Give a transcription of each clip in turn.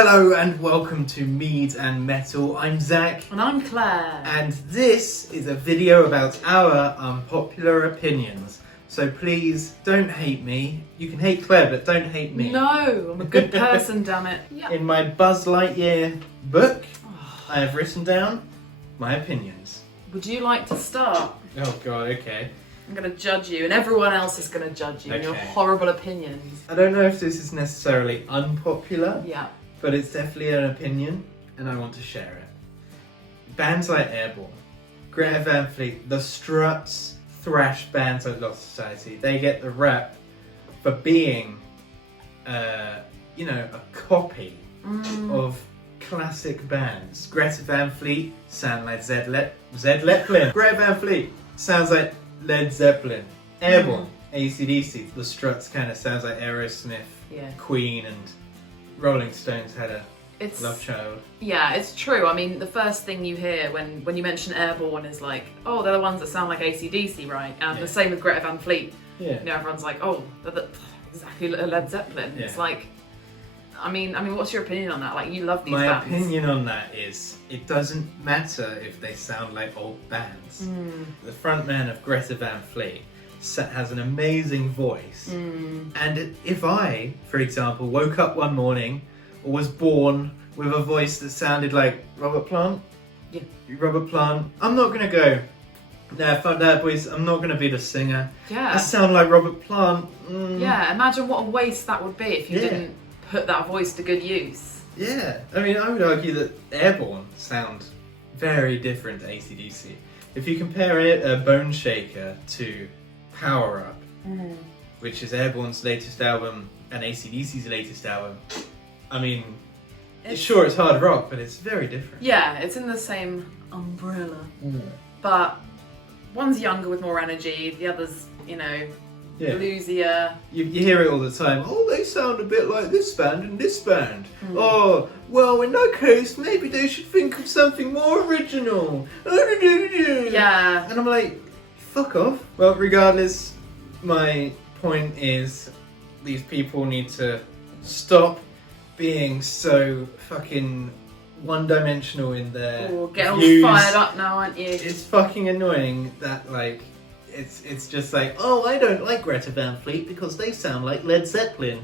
Hello and welcome to Mead and Metal. I'm Zach. And I'm Claire. And this is a video about our unpopular opinions. So please don't hate me. You can hate Claire, but don't hate me. No, I'm a good person, damn it. Yep. In my Buzz Lightyear book, I have written down my opinions. Would you like to start? Oh god, okay. I'm going to judge you, and everyone else is going to judge you and your horrible opinions. I don't know if this is necessarily unpopular. Yeah. But it's definitely an opinion, and I want to share it. Bands like Airborne, Greta Van Fleet, the Struts, thrash bands like Lost Society, they get the rep for being, a copy of classic bands. Greta Van Fleet sound like Zed Zeppelin. Greta Van Fleet sounds like Led Zeppelin. Airborne, AC/DC. The Struts kind of sounds like Aerosmith, Queen, and Rolling Stones had a love child. Yeah, it's true. I mean, the first thing you hear when you mention Airborne is like, oh, they're the ones that sound like AC/DC, right? And the same with Greta Van Fleet. Yeah. You know, everyone's like, oh, they're exactly Led Zeppelin. Yeah. It's like, I mean, what's your opinion on that? Like, you love these bands. My opinion on that is, it doesn't matter if they sound like old bands. The frontman of Greta Van Fleet has an amazing voice, and if I, for example, woke up one morning or was born with a voice that sounded like Robert Plant, I'm not gonna go, nah, fuck that voice, I'm not gonna be the singer. Yeah. I sound like Robert Plant. Yeah, imagine what a waste that would be if you didn't put that voice to good use. Yeah, I mean, I would argue that Airborne sound very different to AC/DC. If you compare Bone Shaker to Power Up, which is Airborne's latest album and AC/DC's latest album, I mean, it's hard rock, but it's very different. Yeah, it's in the same umbrella. But one's younger with more energy, the other's, bluesier. You hear it all the time. Oh, they sound a bit like this band and this band. Oh, well, in that case, maybe they should think of something more original. Yeah. And I'm like, fuck off. Well, regardless, my point is these people need to stop being so fucking one-dimensional in their get all views. Fired up now, aren't you? It's fucking annoying that, like, it's just like, oh, I don't like Greta Van Fleet because they sound like Led Zeppelin.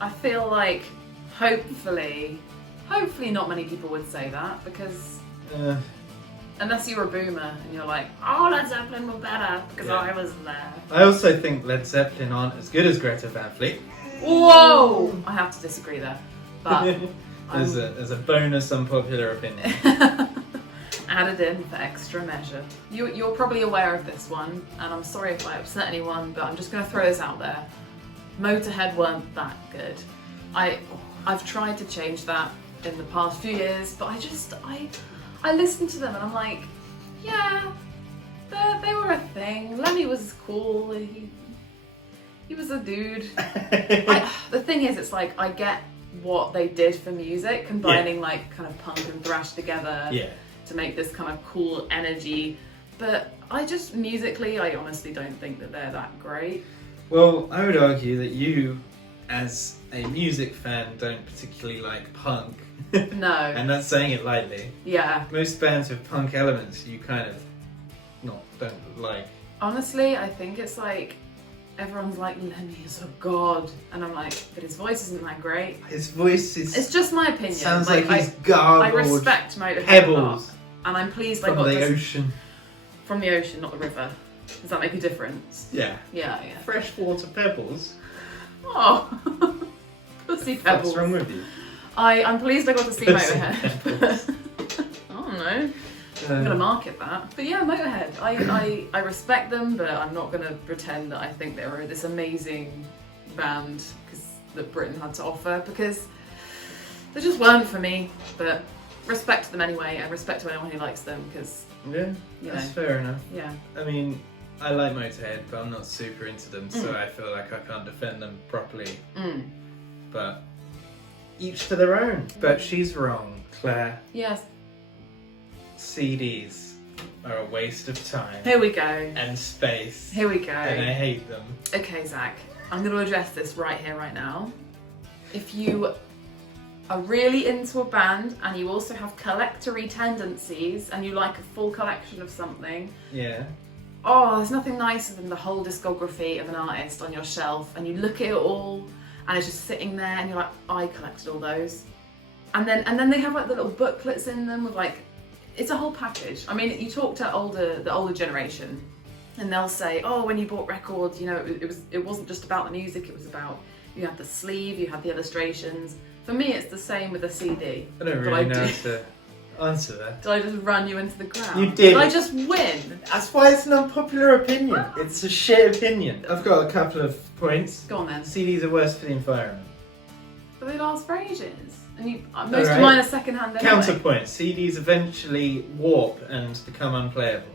I feel like, hopefully not many people would say that, because unless you're a boomer and you're like, oh, Led Zeppelin were better because I was there. I also think Led Zeppelin aren't as good as Greta Van Fleet. Whoa! I have to disagree there. But as a bonus unpopular opinion. Added in for extra measure. You're probably aware of this one, and I'm sorry if I upset anyone, but I'm just going to throw this out there. Motorhead weren't that good. I've tried to change that in the past few years, but I listen to them and I'm like, yeah, they were a thing. Lemmy was cool. He was a dude. The thing is, it's like, I get what they did for music, combining like kind of punk and thrash together to make this kind of cool energy. But musically, I honestly don't think that they're that great. Well, I would argue that you, as a music fan, don't particularly like punk. No. And that's saying it lightly. Yeah. Most bands with punk elements you kind of don't like. Honestly, I think it's like, everyone's like, Lemmy is a god. And I'm like, but his voice isn't that great. His voice is... It's just my opinion. Sounds like he's gargled. I respect Motorhead pebbles. And I'm pleased I from got the ocean. From the ocean, not the river. Does that make a difference? Yeah. Yeah. Freshwater pebbles. Oh. Pussy pebbles. What's wrong with you? I'm pleased I got to see Motorhead. I don't know. I'm gonna market that. But yeah, Motorhead. I respect them, but I'm not gonna pretend that I think they were this amazing band that Britain had to offer, because they just weren't for me. But respect to them anyway, and respect to anyone who likes them, because that's fair enough. Yeah. I mean, I like Motorhead, but I'm not super into them, so I feel like I can't defend them properly. But each to their own. But she's wrong, Claire. Yes. CDs are a waste of time. Here we go. And space. Here we go. And I hate them. Okay, Zach, I'm going to address this right here, right now. If you are really into a band and you also have collectory tendencies and you like a full collection of something. Yeah. Oh, there's nothing nicer than the whole discography of an artist on your shelf and you look at it all and it's just sitting there and you're like, I collected all those. And then they have like the little booklets in them with like, it's a whole package. I mean, you talk to the older generation and they'll say, oh, when you bought records, you know, it wasn't just about the music, it was about, you had the sleeve, you had the illustrations. For me, it's the same with a CD. I don't really know how to answer that. Did I just run you into the ground? You did. Did I just win? That's why it's an unpopular opinion. It's a shit opinion. I've got a couple of points. Go on then. CDs are worse for the environment. But they last for ages. And most of mine are second-hand anyway. Counterpoint. CDs eventually warp and become unplayable.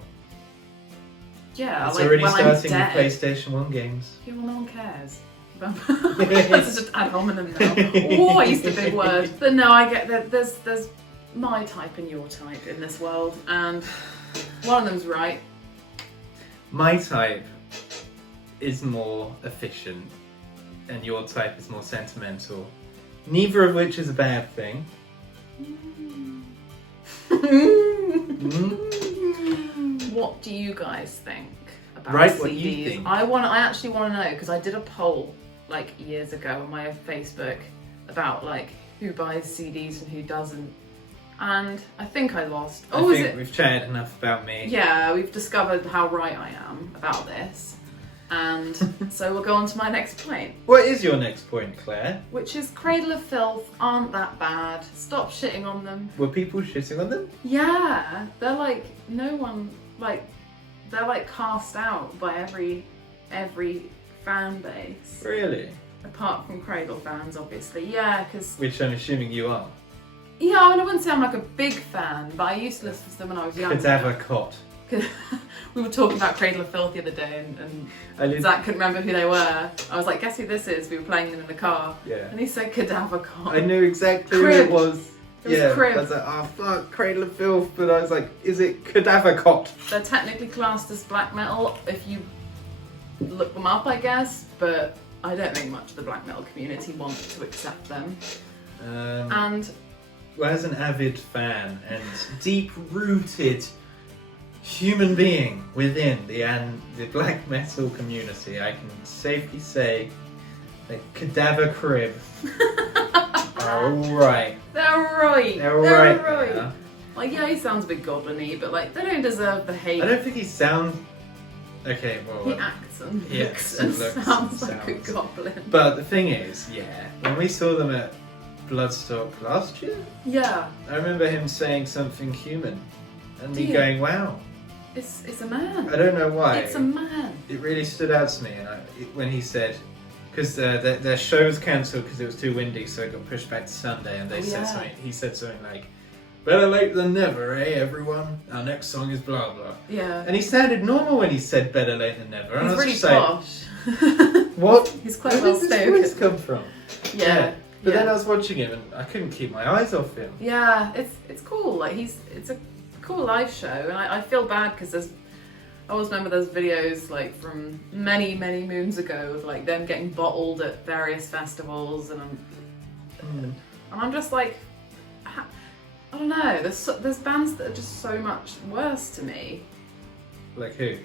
Yeah, it's like already when starting I'm with PlayStation 1 games. Yeah, well, no one cares. That's just ad hominem now. Oh, I used a big word. But no, I get that there's my type and your type in this world, and one of them's right. My type is more efficient, and your type is more sentimental. Neither of which is a bad thing. What do you guys think about Write CDs? what you think. I actually want to know because I did a poll like years ago on my Facebook about like who buys CDs and who doesn't, and I think I lost. I think we've chatted enough about me. Yeah, we've discovered how right I am about this, and so we'll go on to my next point. What is your next point, Claire? Which is Cradle of Filth aren't that bad. Stop shitting on them. Were people shitting on them? Yeah, they're like no one like they're like cast out by every fan base. Really? Apart from Cradle fans, obviously. Yeah, because Which I'm assuming you are. yeah, I mean, I wouldn't say I'm like a big fan, but I used to listen to them when I was younger. Cadaver Cot. We were talking about Cradle of Filth the other day, and Zach couldn't remember who they were. I was like, guess who this is? We were playing them in the car. Yeah. And he said Cadaver Cot. I knew exactly who Crib. it was. It was Yeah, Crib. I was like, oh fuck, Cradle of Filth, but I was like, is it Cadaver Cot? They're technically classed as black metal if you look them up, I guess, but I don't think much of the black metal community want to accept them. And well, as an avid fan and deep-rooted human being within the black metal community, I can safely say that Cadaver Crib are alright. they're right. They're alright. Right. Like, yeah, he sounds a bit goblin-y, but like, they don't deserve the hate. I don't think he sounds... Okay, well... He acts and he looks acts and and looks sounds and like a sounds. goblin. But the thing is, yeah, when we saw them at Bloodstock last year, Yeah, I remember him saying something human, and me Dear. going, "Wow!" it's a man. I don't know why. It's a man. It really stood out to me, and when he said, because their show was cancelled because it was too windy, so it got pushed back to Sunday, and they said yeah. something. He said something like, "Better late than never, eh, everyone? Our next song is blah blah." Yeah. And he sounded normal when he said "better late than never," and He's I was really just like, posh. "What? He's quite Where well did this spoken. voice come from?" Yeah. But then I was watching him and I couldn't keep my eyes off him. Yeah, it's cool. Like it's a cool live show, and I feel bad because I always remember those videos like from many moons ago of like them getting bottled at various festivals, and I'm just like, I don't know. There's bands that are just so much worse to me. Like who?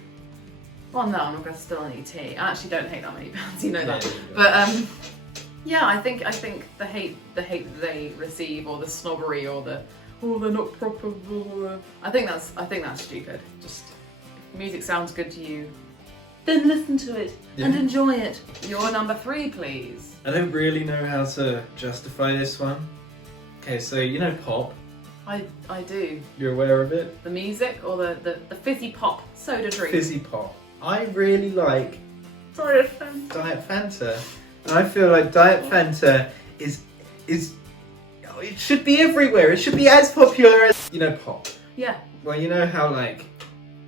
Well, no, I'm not going to spill any tea. I actually don't hate that many bands, you know that. Yeah, But yeah, I think the hate that they receive, or the snobbery, or the they're not proper. I think that's stupid. Just if music sounds good to you, then listen to it and enjoy it. Your number 3, please. I don't really know how to justify this one. Okay, so you know pop. I do. You're aware of it? The music or the fizzy pop soda drink. Fizzy pop. I really like Sorry, Diet Fanta. And I feel like Diet Fanta is it should be everywhere. It should be as popular as, you know, pop. Yeah. Well, you know how like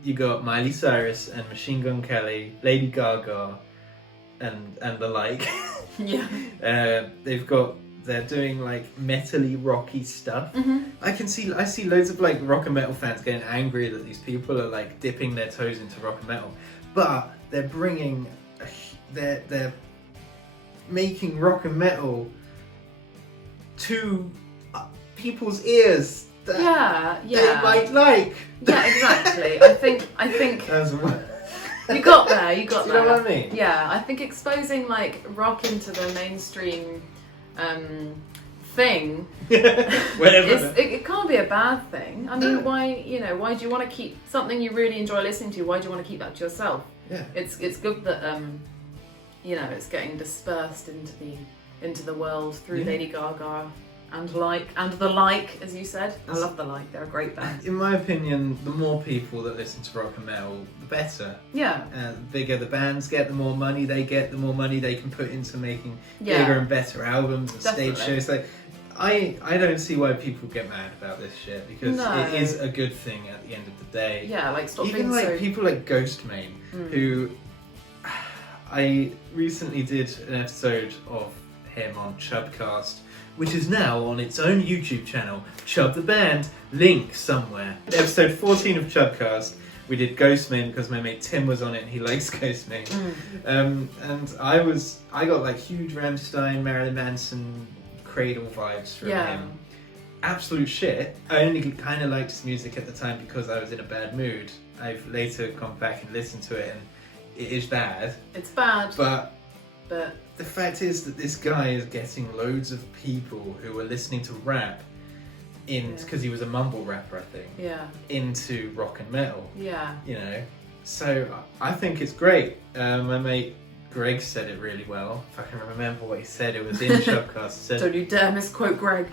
you got Miley Cyrus and Machine Gun Kelly, Lady Gaga, and the like. Yeah. They're doing like metally rocky stuff. Mm-hmm. I see loads of like rock and metal fans getting angry that these people are like dipping their toes into rock and metal, but they're bringing they're making rock and metal to people's ears that Yeah. they might like. Yeah, exactly. I think That's you got there. You got Do you there. know what I mean? Yeah, I think exposing like rock into the mainstream thing, Whatever. it can't be a bad thing. I mean, why do you want to keep something you really enjoy listening to? Why do you want to keep that to yourself? Yeah. It's good that it's getting dispersed into the world through Lady Gaga and the like, as you said. I love the like. They're a great band. In my opinion, the more people that listen to rock and metal, the better. Yeah. The bigger the bands get, the more money they get, the more money they can put into making Yeah. bigger and better albums and Definitely. stage shows. Like, I don't see why people get mad about this shit, because No. it is a good thing at the end of the day. Yeah, like stop Even being like so. people like Ghostmane, who I recently did an episode of him on CHUBcast, which is now on its own YouTube channel, CHUB the Band, link somewhere. Episode 14 of CHUBcast, we did Ghostmane because my mate Tim was on it and he likes Ghostmane. And I got like huge Rammstein, Marilyn Manson, Cradle vibes from him. Absolute shit. I only kind of liked his music at the time because I was in a bad mood. I've later gone back and listened to it and it is bad. It's bad, But but the fact is that this guy is getting loads of people who are listening to rap because he was a mumble rapper, I think, into rock and metal. Yeah. You know, so I think it's great. My mate Greg said it really well. If I can remember what he said, it was in CHUBcast. Said, Don't you dare misquote Greg.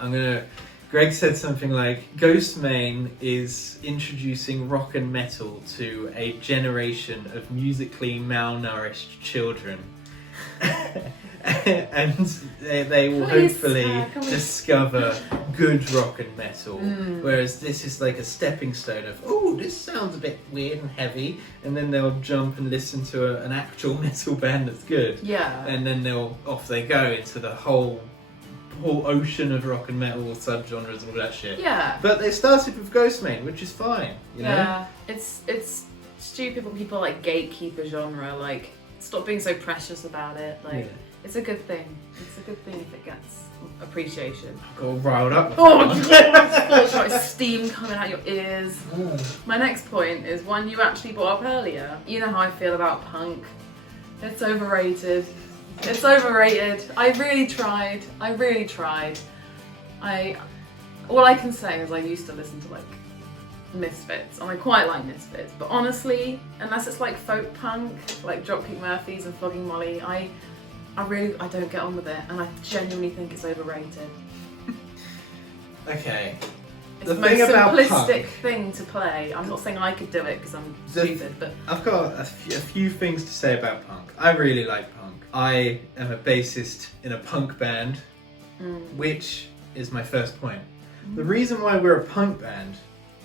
Greg said something like, Ghostmane is introducing rock and metal to a generation of musically malnourished children. And they will hopefully discover good rock and metal, whereas this is like a stepping stone of, oh, this sounds a bit weird and heavy, and then they'll jump and listen to an actual metal band that's good, and then off they go into the whole ocean of rock and metal subgenres and all that shit. But they started with Ghostmane, which is fine, you know? It's stupid when people like gatekeeper genre, like stop being so precious about it. Like it's a good thing. It's a good thing if it gets appreciation. Got all riled up. Oh, like steam coming out your ears. My next point is one you actually brought up earlier. You know how I feel about punk. It's overrated. It's overrated. I really tried. All I can say is I used to listen to like Misfits, and I quite like Misfits, but honestly, unless it's like folk punk, like Dropkick Murphys and Flogging Molly, I don't get on with it, and I genuinely think it's overrated. Okay. It's the most simplistic thing to play. I'm not saying I could do it because I'm stupid, but I've got a few things to say about punk. I really like punk. I am a bassist in a punk band, which is my first point. The reason why we're a punk band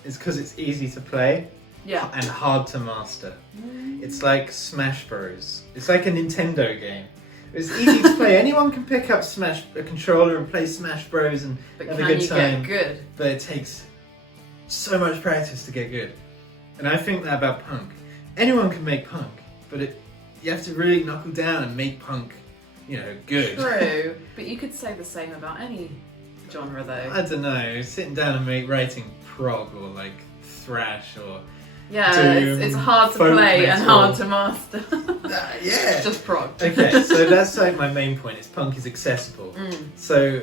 is because it's easy to play and hard to master. It's like Smash Bros. It's like a Nintendo game. It's easy to play. Anyone can pick up a controller and play Smash Bros. And have a good time. Get good? But it takes so much practice to get good. And I think that about punk. Anyone can make punk, but you have to really knuckle down and make punk, good. True, but you could say the same about any genre though. I don't know, sitting down and writing prog or like thrash or doom, it's hard to play and hard to master. Yeah. Just prog. Okay, so that's like my main point, is punk is accessible. So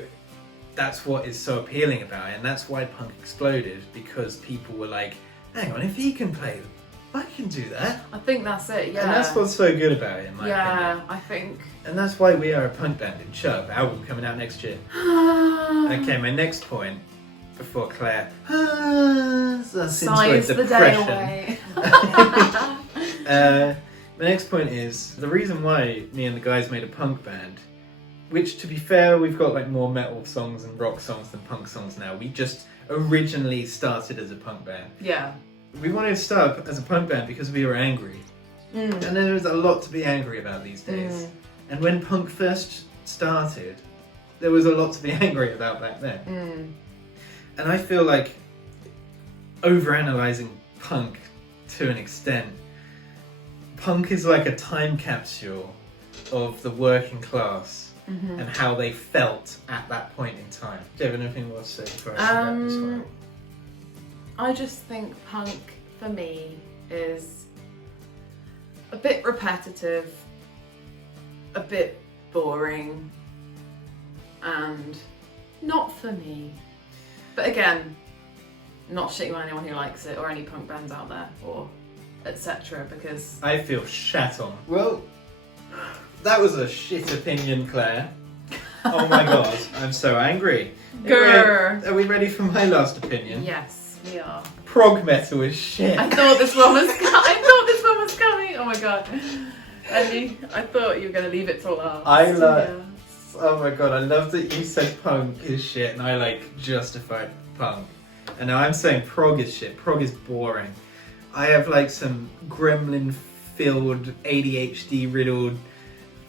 that's what is so appealing about it, and that's why punk exploded, because people were like, hang on, if he can play, I can do that. I think that's it, yeah. And that's what's so good about it, in my opinion. I think. And that's why we are a punk band in CHUB, album coming out next year. Okay, my next point, before Claire sighs the day away. My next point is, the reason why me and the guys made a punk band, which, to be fair, we've got like more metal songs and rock songs than punk songs now. We just originally started as a punk band. Yeah. We wanted to start as a punk band because we were angry. And there is a lot to be angry about these days. And when punk first started, there was a lot to be angry about back then. And I feel like overanalyzing punk to an extent, punk is like a time capsule of the working class and how they felt at that point in time. Do you have anything more to say before I forget this one? I just think punk, for me, is a bit repetitive, a bit boring, and not for me. But again, not shitting on anyone who likes it or any punk bands out there or etc. because I feel shat on. Well, that was a shit opinion, Claire. Oh my god, I'm so angry. Grr. Are we ready for my last opinion? Yes, we are. Prog metal is shit. I thought this one was coming. Oh my god. Ellie, I thought you were going to leave it till last. Oh my god, I love that you said punk is shit and I like justified punk. And now I'm saying prog is shit. Prog is boring. I have like some gremlin filled, ADHD riddled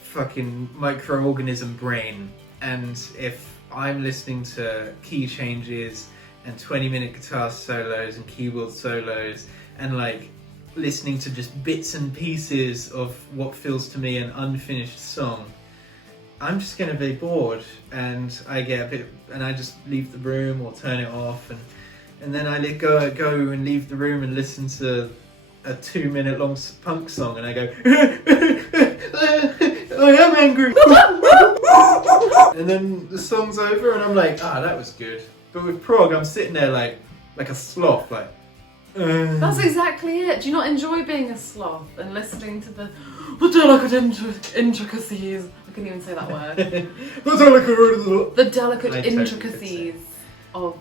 fucking microorganism brain. And if I'm listening to key changes and 20-minute guitar solos and keyboard solos and like listening to just bits and pieces of what feels to me an unfinished song, I'm just going to be bored and I get a bit, and I just leave the room or turn it off, and then I go and leave the room and listen to a 2-minute long punk song and I go I am angry and then the song's over and I'm like, that was good. But with prog I'm sitting there like a sloth, like That's exactly it. Do you not enjoy being a sloth and listening to the delicate intricacies? I couldn't even say that word. The delicate intricacies of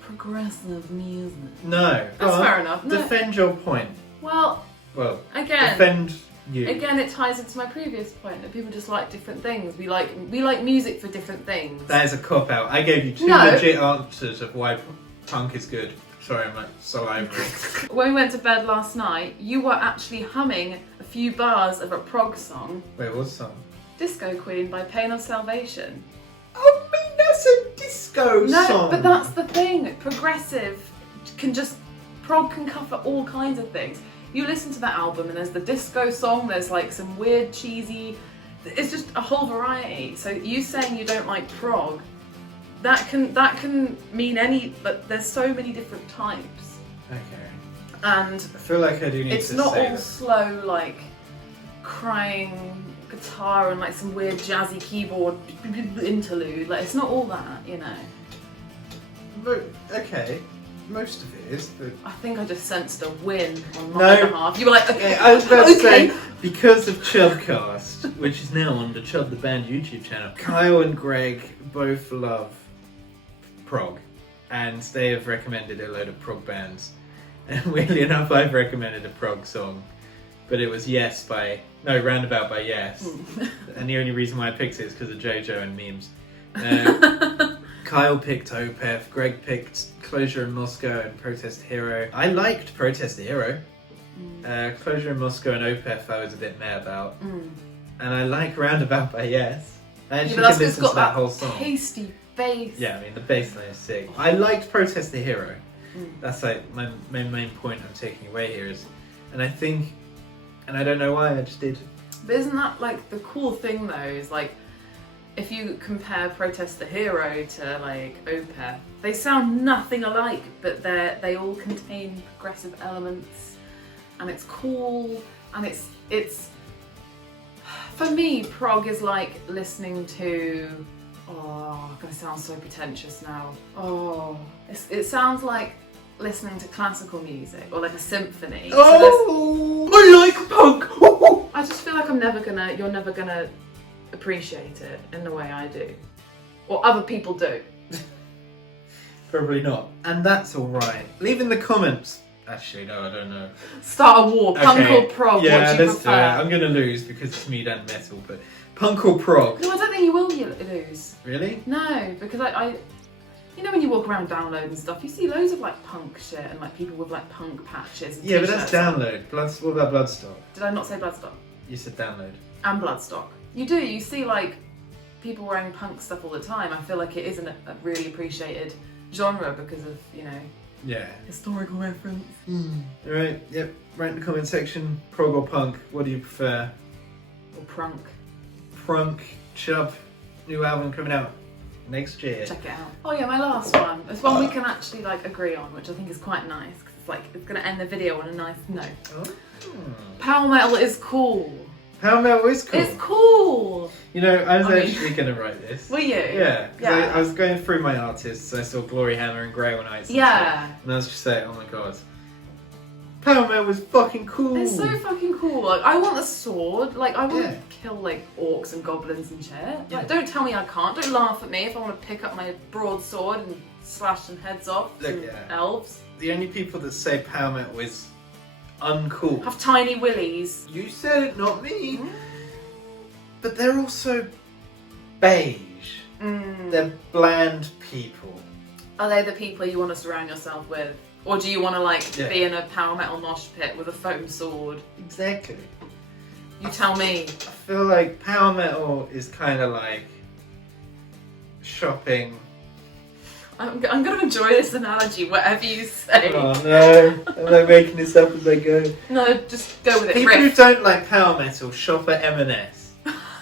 progressive music. No. That's fair enough. No. Defend your point. Well, again, defend you. Again, it ties into my previous point that people just like different things. We like music for different things. That is a cop-out. I gave you two legit answers of why punk is good. Sorry, I'm like so angry. When we went to bed last night, you were actually humming a few bars of a prog song. Wait, what song? Disco Queen by Pain of Salvation. Oh, I mean, that's a disco song. No, but that's the thing. Progressive prog can cover all kinds of things. You listen to that album and there's the disco song, there's like some weird cheesy, it's just a whole variety. So you saying you don't like prog, that can mean any, but there's so many different types. Okay. And I feel like I do need to say it's not all that. slow, like crying guitar and like some weird jazzy keyboard interlude. Like it's not all that, you know. But, okay, most of it is, but... I think I just sensed a win on my behalf. You were like, okay, I was about to say, because of CHUBcast, which is now on the CHUB the Band YouTube channel, Kyle and Greg both love prog, and they have recommended a load of prog bands. And weirdly enough, I've recommended a prog song, but it was Roundabout by Yes. And the only reason why I picked it is because of JoJo and memes. Kyle picked Opeth, Greg picked Closure in Moscow and Protest Hero. I liked Protest Hero. Closure in Moscow and Opeth I was a bit meh about. And I like Roundabout by Yes. I actually can listen to that whole song. Tasty bass. Yeah, I mean the bass line is sick. I liked Protest the Hero. That's like my main point I'm taking away here is, and I think, and I don't know why, I just did. But isn't that like the cool thing though, is like, if you compare Protest the Hero to like Opeth, they sound nothing alike, but they all contain progressive elements, and it's cool, and it's for me, prog is like listening to, I'm gonna sound so pretentious now. It sounds like listening to classical music or like a symphony. I like punk. I just feel like you're never gonna appreciate it in the way I do, or other people do. Probably not, and that's all right. Leave in the comments. Actually, no, I don't know. Start a war. Punk or prog? Yeah, what do you let's prefer? do it. I'm gonna lose because it's Mead and metal, but punk or prog? No, I don't think you will lose. Really? No, because I you know when you walk around Download and stuff, you see loads of like punk shit and like people with like punk patches. And Yeah, but that's t-shirts on. Download. What about Bloodstock? Did I not say Bloodstock? You said Download. And Bloodstock. You do. You see like people wearing punk stuff all the time. I feel like it isn't a really appreciated genre because of, you know, Yeah. historical reference. Alright, yep. Write in the comment section, prog or punk, what do you prefer? Or prunk. Prunk, CHUB, new album coming out next year. Check it out. Oh yeah, my last one. It's one we can actually like agree on, which I think is quite nice because it's like it's gonna end the video on a nice note. Oh. Power metal is cool. Power metal is cool. It's cool. You know, I was actually going to write this. Were you? Yeah. Yeah. I was going through my artists. I saw Glory Hammer and Grey Nights. Yeah. And I was just saying, oh my god. Power metal was fucking cool. It's so fucking cool. Like, I want a sword. Like, I want Yeah. to kill like orcs and goblins and shit. Yeah. Like, don't tell me I can't. Don't laugh at me if I want to pick up my broadsword and slash some heads off Look, some yeah. elves. The only people that say power metal is uncool. Have tiny willies. You said it, not me. But they're also beige. They're bland people. Are they the people you want to surround yourself with? Or do you want to like be in a power metal mosh pit with a foam sword? Exactly. You tell me. I feel like power metal is kind of like shopping. I'm going to enjoy this analogy, whatever you say. Oh no, I'm like making this up as I go. No, just go with it. People who Riff. don't like power metal shop at M&S.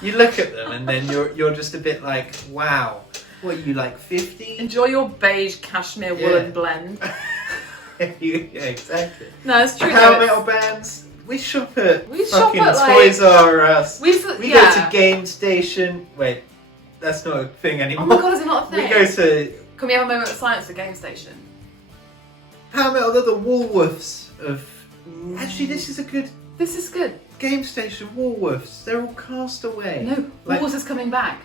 You look at them and then you're just a bit like, wow, what are you like 50? Enjoy your beige cashmere woolen blend. Yeah, exactly. No, it's true. Power though, metal bands, we shop at We shop fucking at, like- Toys R Us. We go yeah. to Game Station. Wait, that's not a thing anymore. Oh my god, is it not a thing? We go to Can we have a moment of silence at Game Station? Power metal. They're the Woolworths of. Actually, this is a good This is good. Game Station. Woolworths. They're all cast away. No, Like- Wars is coming back.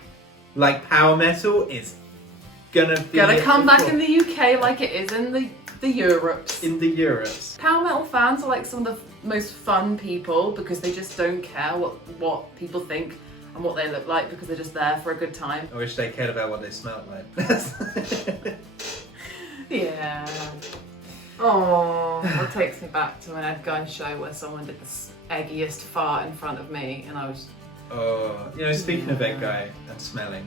Like power metal is gonna be Gonna come back in the the UK like it is in the Europes. in the Europes. Power metal fans are like some of the most fun people because they just don't care what people think and what they look like because they're just there for a good time. I wish they cared about what they smelled like. Yeah. Oh, that takes me back to an Ed Gein show where someone did the eggiest fart in front of me and I was... Oh, you know, speaking of Ed Guy and smelling,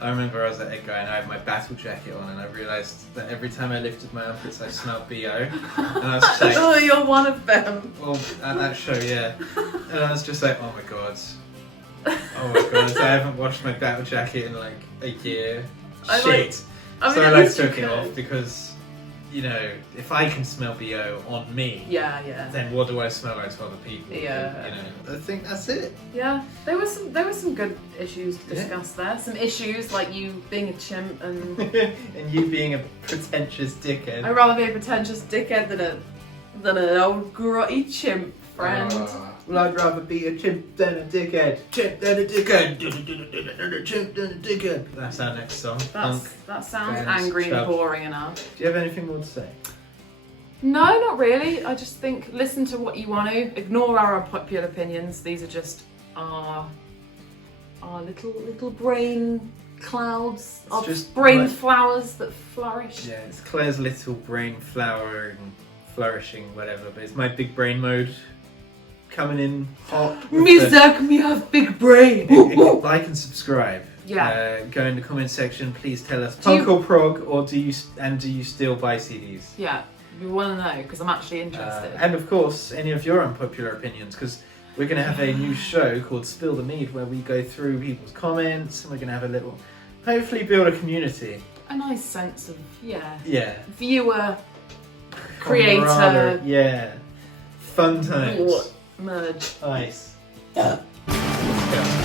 I remember I was at Ed Guy and I had my battle jacket on and I realised that every time I lifted my armpits I smelled BO. And I was just like, Oh, you're one of them. well, at that show, yeah. And I was just like, oh my god. Oh my god, I haven't washed my battle jacket in like a year. Shit. So I at like least you took it could. off because, you know, if I can smell BO on me, Yeah. then what do I smell like to other people? Yeah. You know, I think that's it. Yeah, there were some good issues to discuss there. Some issues like you being a chimp and And you being a pretentious dickhead. I'd rather be a pretentious dickhead than an old grotty chimp friend. Well, I'd rather be a chimp than a dickhead. Chimp than a dickhead. Chimp than a dickhead. That's our next song. Punk. That sounds Bands, angry and CHUB. boring enough. Do you have anything more to say? No, not really. I just think listen to what you want to. Ignore our unpopular opinions. These are just our little brain clouds, our just brain like- flowers that flourish. Yeah, it's Claire's little brain flowering, flourishing, whatever. But it's my big brain mode coming in hot. Me Zach, me have big brain. Like and subscribe. Yeah. Go in the comment section. Please tell us Do you- punk or prog, or do you still buy CDs? Yeah, we want to know because I'm actually interested. And of course, any of your unpopular opinions, because we're going to have a new show called Spill the Mead where we go through people's comments and we're going to have a little, hopefully build a community. A nice sense of Yeah. viewer, creator, Camaraderie. Yeah. Fun times. merge. Nice. Let's go.